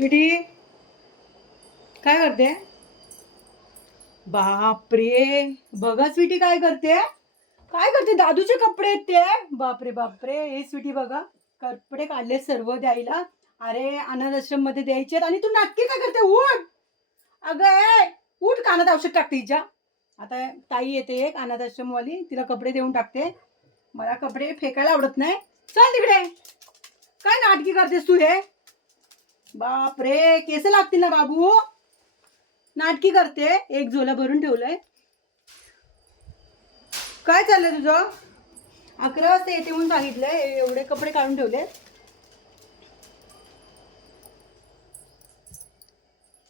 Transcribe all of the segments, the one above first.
स्वीटी काय करते? बापरे बघा स्वीटी काय करते. काय करते? दादूचे कपडे आहेत ते. बापरे बापरे हे स्वीटी बघा. कपडे काढले सर्व द्यायला. अरे अनाथ आश्रममध्ये द्यायचे आणि तू नाटकी काय करते? उठ! अगं ए, उठ कानात औषध टाकते हिच्या. आता ताई येते एक अनाथ आश्रमवाली तिला कपडे देऊन टाकते. मला कपडे फेकायला आवडत नाही. चल तिकडे. काय नाटकी करतेस तू हे? बापरे केस लागतील ना बाबू? नाटकी करते. एक झोला भरून ठेवलंय. काय चाललंय तुझं? अकरा वाजता येते म्हणून सांगितलंय. एवढे कपडे काढून ठेवले.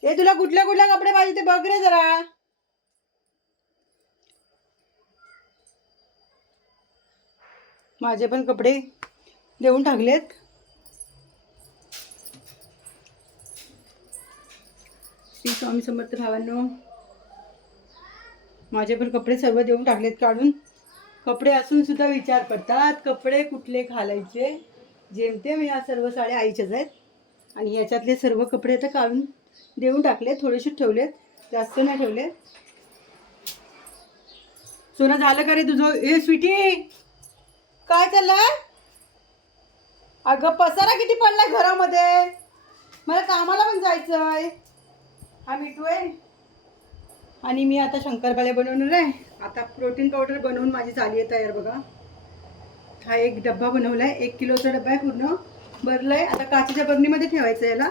हे तुला कुठल्या कुठल्या कपडे पाहिजे ते बघ रे जरा. माझे पण कपडे देऊन टाकलेत. श्री स्वामी समर्थ भावांनो. माझे पण कपडे सर्व देऊन टाकलेत काढून. कपडे असून सुद्धा विचार पडतात कपडे कुठले घालायचे? जेमतेम या सर्व साड्या आईच्याच आहेत. आणि याच्यातले सर्व कपडे आता काढून देऊन टाकले थोडेसे ठेवलेत जास्त नाही ठेवले सोनं झालं का रे तुझं? ए स्वीटी! काय चाललंय? अगं पसारा किती पडलाय घरामध्ये? मला कामाला पण जायचंय. हा मिठू आहे. आणि मी आता शंकरपाळे बनवणार आहे. आता प्रोटीन पावडर बनवून माझी झाली आहे तयार बघा. हा एक डब्बा बनवला आहे एक किलोचा डब्बा आहे पूर्ण. भरलं आहे आता काचेच्या बरणीमध्ये ठेवायचं आहे याला.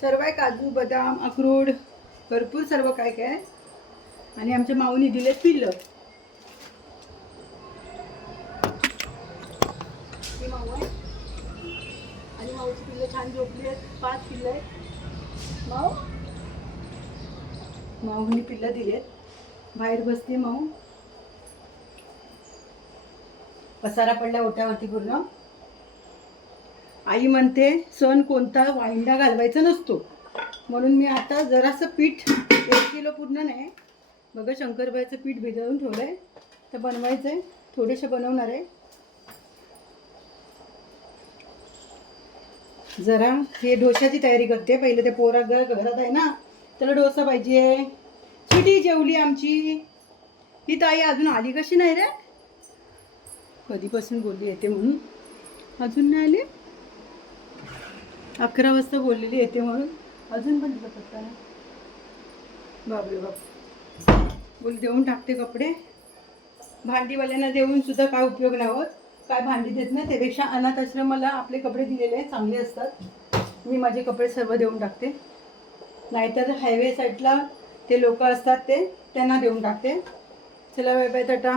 सर्व आहे काजू बदाम अक्रोड भरपूर सर्व काय काय आहे. आणि आमच्या माऊनी दिलेत पिल्लं. ही माऊ आहे. आणि माऊची पिल्लं छान झोपली आहेत. पाच पिल्लं आहेत. माऊ? माऊनी पिल्लं दिलेत. बाहेर बसते माऊ. पसारा पडला ओट्यावरती पूर्ण. आई म्हणते सण कोणता? वाईंडा घालवायचा नसतो. म्हणून मी आता जरासं पीठ एक किलो पूर्ण नाही. बघा शंकरबाईचं पीठ भिजवून ठेवलं आहे तर बनवायचं आहे थोडेसे बनवणार आहे. जरा हे डोशाची तयारी करते. पहिले ते पोरा घरात आहे ना त्याला डोसा पाहिजे. किती जेवली आमची. ही ताई अजून आली कशी नाही रे? कधीपासून बोलली येते म्हणून. अजून नाही आली? अकरा वाजता बोललेली येते म्हणून. अजून पण तिचा पत्ता नाही. बापरे बाप. बोल देऊन टाकते कपडे. भांडीवाल्यांना देऊन सुद्धा काय उपयोग नाही होत. काय भांडी देत नाही. त्यापेक्षा अनाथ आश्रमाला आपले कपडे दिलेले चांगले असतात. मी माझे कपडे सर्व देऊन टाकते. नाहीतर हायवे साईडला ते लोक असतात ते त्यांना देऊन टाकते. चला बाय बाय टाटा.